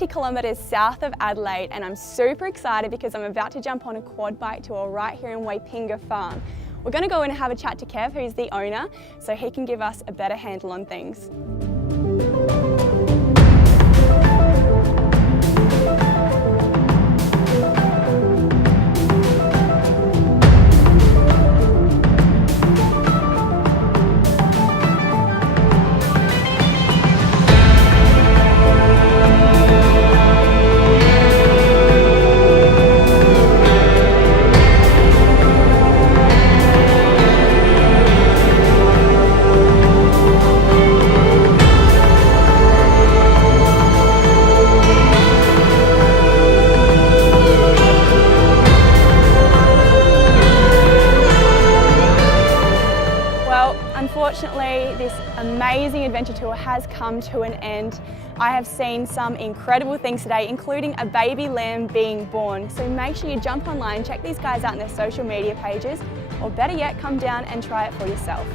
80 kilometres south of Adelaide, and I'm super excited because I'm about to jump on a quad bike tour right here in Waitpinga farm. We're going to go in and have a chat to Kev, who's the owner, so he can give us a better handle on things. Unfortunately, this amazing adventure tour has come to an end. I have seen some incredible things today, including a baby lamb being born. So make sure you jump online, check these guys out on their social media pages, or better yet, come down and try it for yourself.